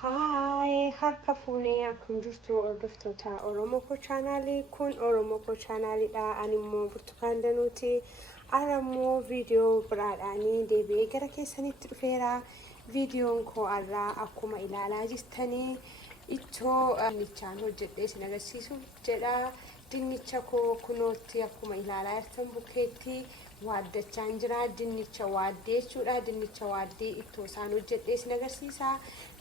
Hi, harka fuunee akkam jirtu hordoftoota Oromoo Koo chaanaalii kun Oromoo Koo chaanaaliidha. Ani immoo Burtukaan Danuuti. Ara immoo viidiyoo biraadhaanii deebi'ee gara keessanitti dhufeera. Viidiyoon koo irraa akkuma ilaalaa jirtanii ittoo dinnichaan hojjedhee isin agarsiisuuf jedha. Dinnicha koo kunootti akkuma ilaalaa jirtan bukkeetti waaddachaan jira. Dinnicha waaddee jechuudha. Dinnicha waaddee ittoo isaan hojjedhee isin agarsiisa.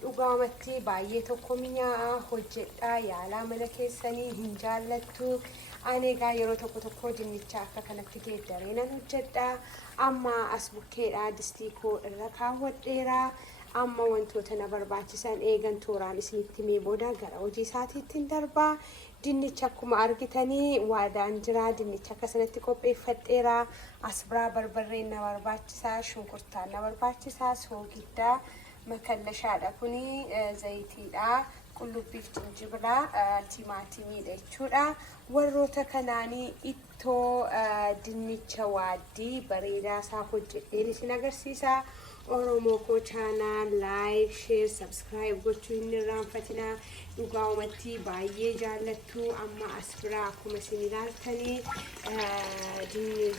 Dhugaamatti baay'ee tokko mi'aa'a hojjedhaa yaalaa mana keessanii hin jaallattu. Ani egaa yeroo tokko dinnicha akka kanatti geeddaree nan hojjedha. Amma as bukkeedhaa distii koo irra kaawwadheera. Amma wantoota na barbaachisan eegan tooraan isinitti himee booda gara hojii isaatiitti darbaa. Dinnicha akkuma argitanii waadaan jira. Dinnicha akka sanatti qopheeffadheera. As biraa barbarreen na barbaachisaa, shunkurtaan na barbaachisaa, soogiddaa, makallashaadha kuni, zayitiidha, qullubbiif jinjibila, timaatimiidha jechuudha. Warroota kanaanii ittoo dinnicha waaddii bareedaa isaa hojjedheen isin agarsiisa. Oromoo Koo chaanaal like, share, subscribe gochuu hin irraanfatina. Dhugaamatti baay'ee jaallattu. Amma as biraa akkuma isin ilaaltanii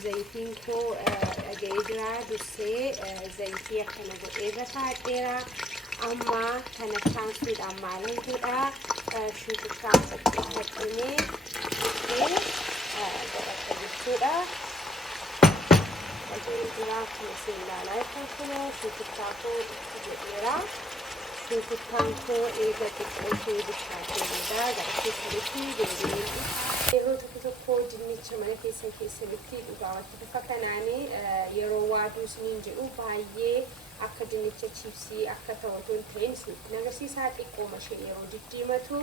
zayitiin koo dhaga'ee jira. Dursee zayitii akkana godhee irra kaa'adheera. Amma kana saansuudhaan maalan godhaa shunkurtaan qopheeffadhee godhata jechuudha. Jira akkuma isin ilaalaa jirtan kun shunkurtaa koo itti godheera. Shunkurtaan koo eega xiqqoo ishee bishaatee booda gara keessanitti deebi'ee yeroo tokko dinnicha mana keessanitti dhugaamatti bifa kanaanii yeroo waaduu isiniin jedhu baay'ee akka dinnicha chiipsii akka ta'utu hin ta'in isinitti agarsiisaa. Xiqqooma ishee yeroo diddiimatu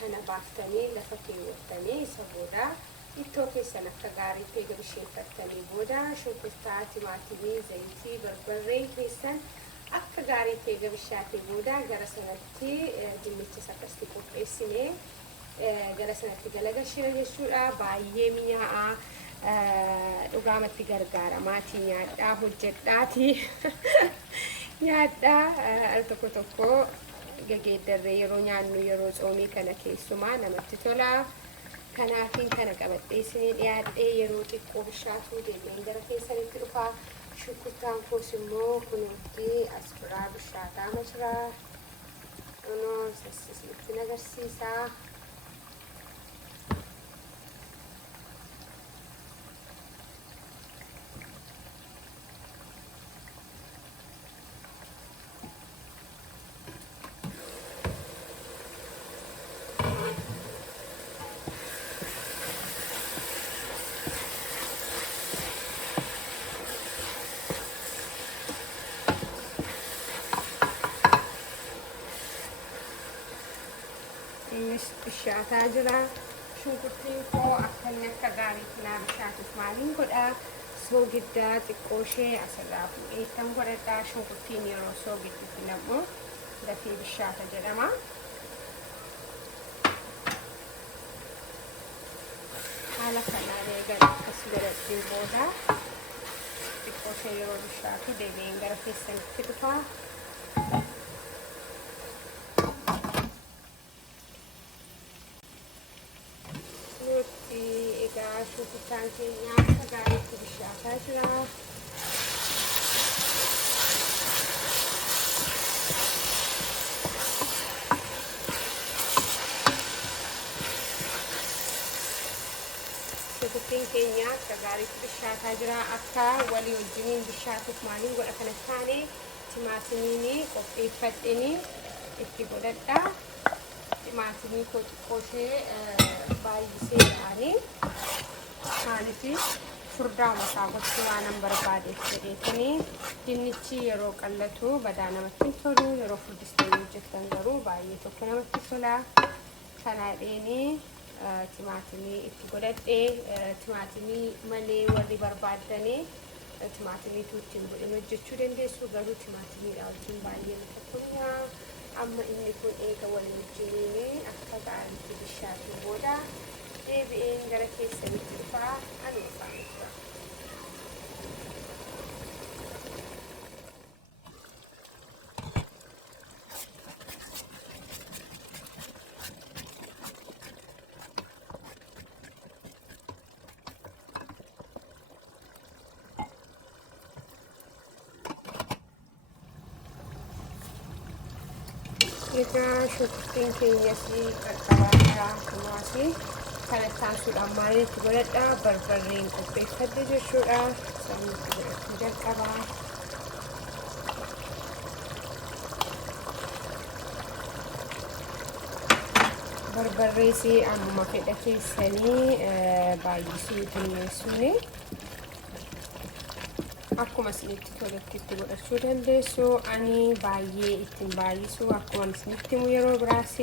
kana baaftanii lafa keewwattanii isa booda ittoo keessan akka gaarii ta'e bisheeffattanii booda shunkurtaa, timaatimii, zayitii, barbarree keessan akka gaarii ta'e bishaatee booda gara sanatti dinnichas akkasitti qopheessinee gara sanatti galagalchina jechuudha. Baay'ee mi'aa'a. Dhugaamatti gargaara. Maatii nyaadhaa hojjedhaati. Nyaadhaa al tokko geeddarree yeroo nyaannu yeroo tsoomii kana keessumaa namatti tola. Kanaafiin kana qabadhee isinii dhiyaadhee yeroo xiqqoo bishaatuu deebi'een gara keessanitti dhufa. Shunkurtaan koos immoo kunuutti as biraa bishaataa jira. Kunoo isinitti agarsiisa. Bishaataa jira. Shunkurtiin koo akkanni akka gaariitti naa bishaatuuf maaliin godhaa? Soogiddaa xiqqoo ishee asirraa fuudheettan godhadhaa. Shunkurtiin yeroo soogiddu filamu dafee bishaata jedhama. Haala kanaan eegan akkas godhadheen booda xiqqoo ishee yeroo bishaatu deebi'een gara keessanitti dhufa. Shunkurtaan keenya akka gaariitti bishaataa jira. Shunkurtiin keenya akka gaariitti bishaataa jira. Akka walii wajjiniin bishaatuuf maaliin godha kana taane timaatimiin qopheeffadheen itti godhadha. timaatimii qoshee baay'isee yaa'anii maaliifi furdaa masaa gochuu waan barbaadeef jedheetanii dinnichi yeroo qallatu badaa namatti tolu yeroo furdistanii hojjettan garuu baay'ee tokko namatti tola. Kanaadheenii timaatimii itti godhadhee timaatimii malee warri barbaadanii timaatimii tuutiin godhin hojjechuu dandeessu garuu timaatimiidha wajjin baay'ee miidhagina. Amma inni kun eega waliin wajjiniin akka gaariitti bishaatiin booda deebi'een gara keessanitti dhufaa anuma faamudha. Egaa shunkurtiin keenyas qaqqabaadha kunuunsi kana taasisuudhaan maalitti godhadha barbarreen qopheeffadhe jechuudha. Samiitti godhachuu jalqaba. Barbarreesi ammuma fedha keessanii baay'isuu dandeessuuni. Akkuma isinitti toletti itti godhachuu dandeessu. Ani baay'ee ittiin baay'isu akkuma isinitti himu yeroo biraas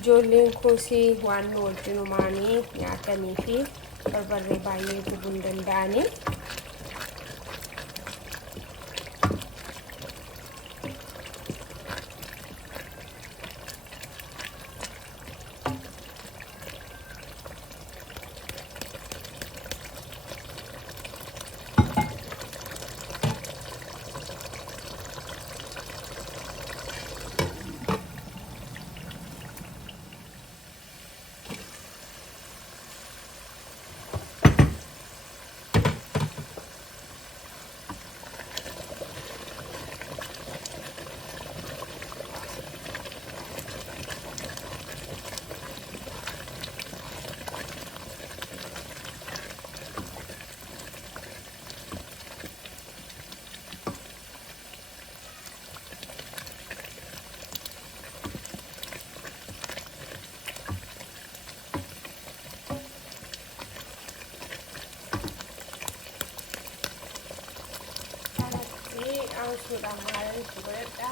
ijoolleen koosii waan nu wajjinumaanii nyaatanii fi barbarree baay'ee gubuu hin danda'ani. Sudah mulai berada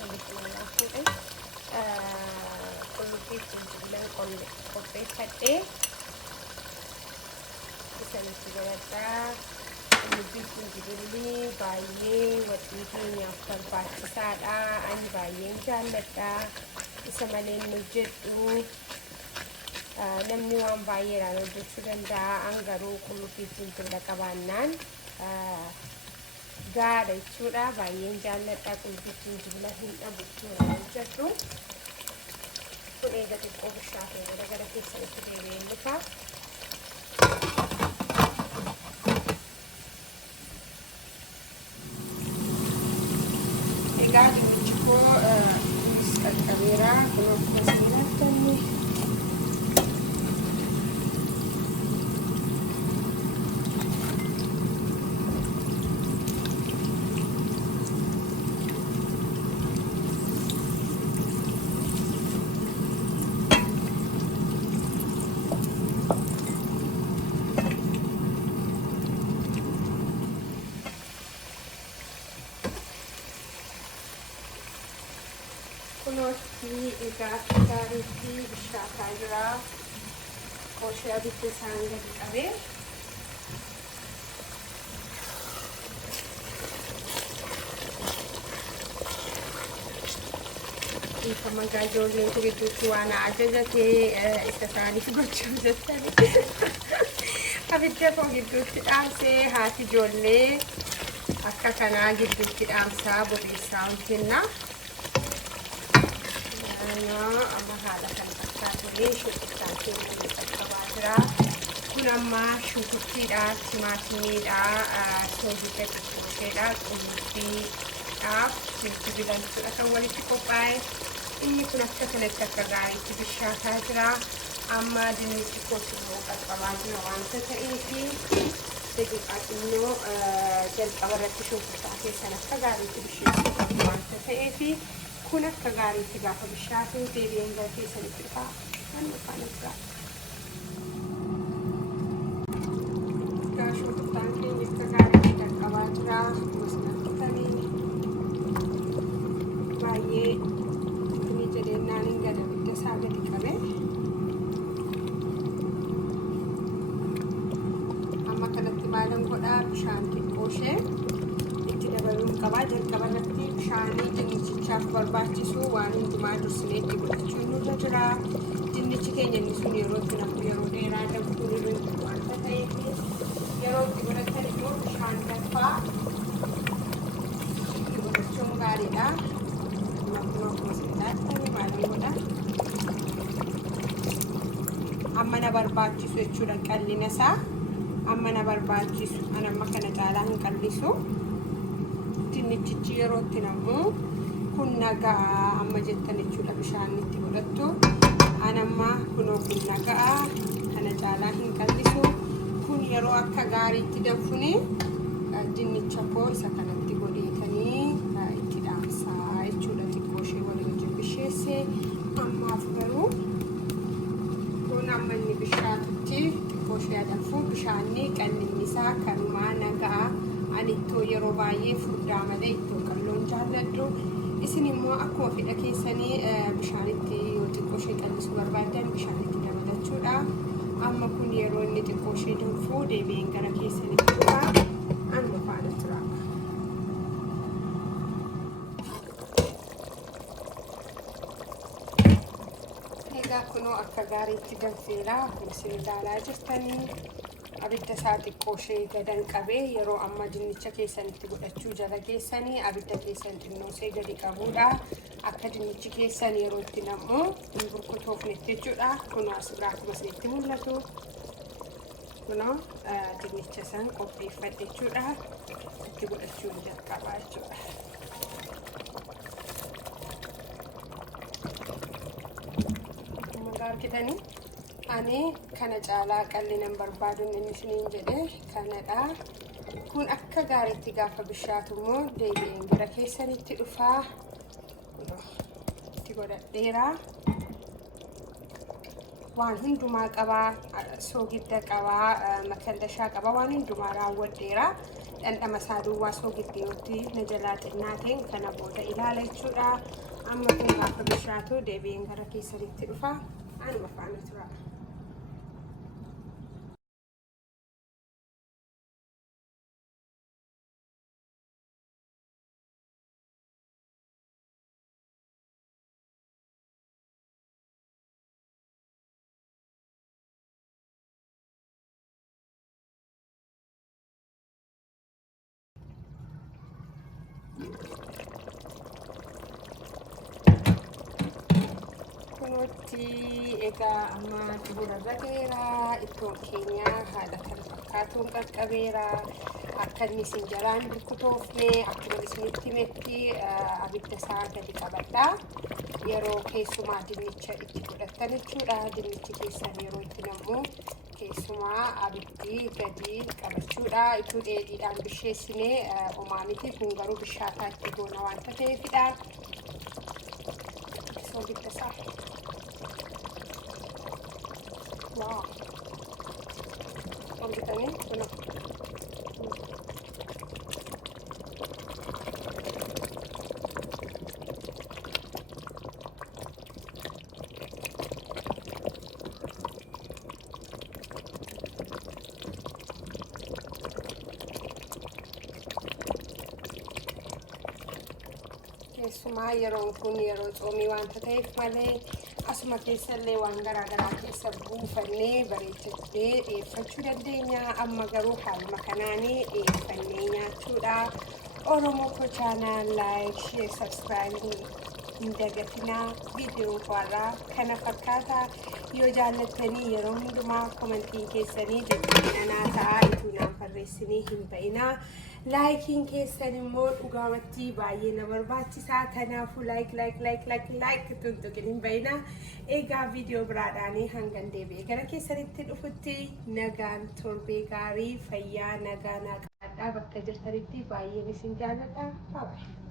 di kulukis dan kopi sate bisa berada lebih tinggi bayi waktu yang terpaksa an bayi jalan bisa malin nujut namni wan bayi lalu sudah anggaru kulukis tinggi kabanan gaada jechuudha. Baay'een jaalladha qulqulluun jibla hin dhabu jechuudha hojjetu. Kun eega xiqqoo bishaatee booda gara keessanitti deebi'een dhufa. Egaa dinnichi koo kunis qaqqabeera. Kun akkuma isin ilaaltanni kunuunsi egaa gaariitti bishaataa jira. Qoshee abidda isaan gadi qabee dhiifama ijoolleen kun gidduutti waan ajajatee isa isaaniif gochuu jettanii abidda koo gidduutti dhaamsee haati ijoollee akka kanaa gidduutti dhaamsaa bobeessaa hojjenna. Amma haala kan fakkaatanii shunkurtaan keenya qaqqabaa jira. Kun amma shunkurtiidha, timaatimiidha, soogidda xiqqooteedha, qullubbiidhaaf jijjibilantuudha kan walitti qophaa'e. Inni kun akka kanatti akka gaariitti bishaataa jira. Amma dinnichi koosii qaqqabaa jira waanta ta'eefi xinnoo jalqaba irratti shunkurtaa keessan akka gaariitti bisheessuu qabdu waanta ta'eefi kun akka gaariitti gaafa bishaatu deebi'een gara keessanitti dhufaa kan dhufaan jira. Gaashoo tuttaan keenya akka gaariitti dhaqqabaa jira. Masnaqatanii baay'ee ni jedhennaan hin gada bidda isaa gadi qabe. Amma kanatti maalan godhaa bishaan xiqqoo ishee itti dabaluun qabaa. Jalqaba irratti bishaanii dinnichichaaf barbaachisu waan hundumaa dursinee itti godhachuun nurra jira. Dinnichi keenya inni sun yeroo itti nafu yeroo dheeraa danfuu nurra waanta ta'eef yeroo itti godhatan immoo bishaan danfaa itti godhachuun gaariidha. Akkuma isin maalan godha. Amma na barbaachisu jechuudha qallina isaa. Amma na barbaachisu an amma kana caalaa hin qallisu. Dinnichichi yeroo itti namu kun nagaa amma jettan jechuudha bishaan itti godhattu. An amma kunoo kun nagaa kana caalaa hin qallisu. Kun yeroo akka gaariitti danfuni dinnicha koo isa kanatti godheetanii itti dhaamsaa jechuudha. Xiqqoo ishee waliin jibbisheesse ammaaf garuu kun amma inni bishaatutti xiqqoo ishee danfu bishaanni qallinni isaa kanumaa nagaa. Ani ittoo yeroo baay'ee furdaa malee ittoo qalloon jaalladhu. Isin immoo akkuma fedha keessanii bishaanitti yoo xiqqoo ishee qallisuu barbaadan bishaanitti dabalachuudha. Amma kun yeroo inni xiqqoo ishee danfuu deebi'een gara keessanitti dhufa. Amma faana tura. Egaa kunoo akka gaariitti danfeera. Isin ilaalaa jirtanii. Abidda isaa xiqqoo ishee gadan qabee yeroo amma dinnicha keessanitti godhachuu jala keessanii abidda keessan xinnoo ishee gadi qabuudha. Akka dinnichi keessan yeroo itti namu hin burkutoofnetti jechuudha. Kunoo as biraa akkuma isinitti mul'atu. Kunoo dinnicha san qopheeffadhe jechuudha. Itti godhachuu jalqabaa jechuudha. Argitanii? Ani kana caalaa qallinan barbaadun inni isiniin jedhe kanadha. Kun akka gaariitti gaafa bishaatu immoo deebi'een gara keessanitti dhufaa. Itti godhadheera. Waan hundumaa qabaa, soogidda qabaa, makandashaa qabaa, waan hundumaa raawwadheera. Dhandhama isaa duwwaa soogiddeetti na jalaa xinnaateen kana booda ilaala jechuudha. Amma kun gaafa bishaatu deebi'een gara keessanitti dhufaa. Anuma faana tura. Kunuutti egaa amma xumura gaheera. Ittoon keenya haala kana fakkaatuun qaqqabeera. Akka inni isin jalaan burkutoofne akkuma isinitti himetti abidda isaa gadi qabadha. Yeroo keessumaa dinnicha itti godhattan jechuudha. Dinnichi keessan yeroo itti namu keessumaa abiddi gadi qabachuudha. Itti dheedhiidhaan bisheessinee homaa miti. Kun garuu bishaataa itti goona waanta ta'eefidha. Soogidda isaa. Wow. Argitanii? Kun keessumaa yeroon kun yeroo xoomii waanta ta'eef malee asuma keessallee waan garaagaraa keessa buufannee bareechannee dhiyeeffachuu dandeenya. Amma garuu haaluma kanaanii dhiyeeffannee nyaachuudha. Oromoo Koo chaanaal laayik, sheer, sabskiraayib hin dagatinaa. Viidiyoon koorraa kana fakkaata. Yoo jaallattanii yeroo hundumaa komentiin keessanii deddeebi'anaa ta'aa ituu naan barreessinii hin ba'inaa. Laayikiin keessan immoo dhugaamatti baay'ee na barbaachisaa. Kanaafuu laayik tuntuqin hin ba'inaa. Egaa viidiyoo biraadhaanii hangan deebi'ee gara keessanitti dhufutti nagaan torbee gaarii fayyaa nagaa naa qabaadhaa. Bakka jirtanitti baay'een isin jaalladha. Bye bye.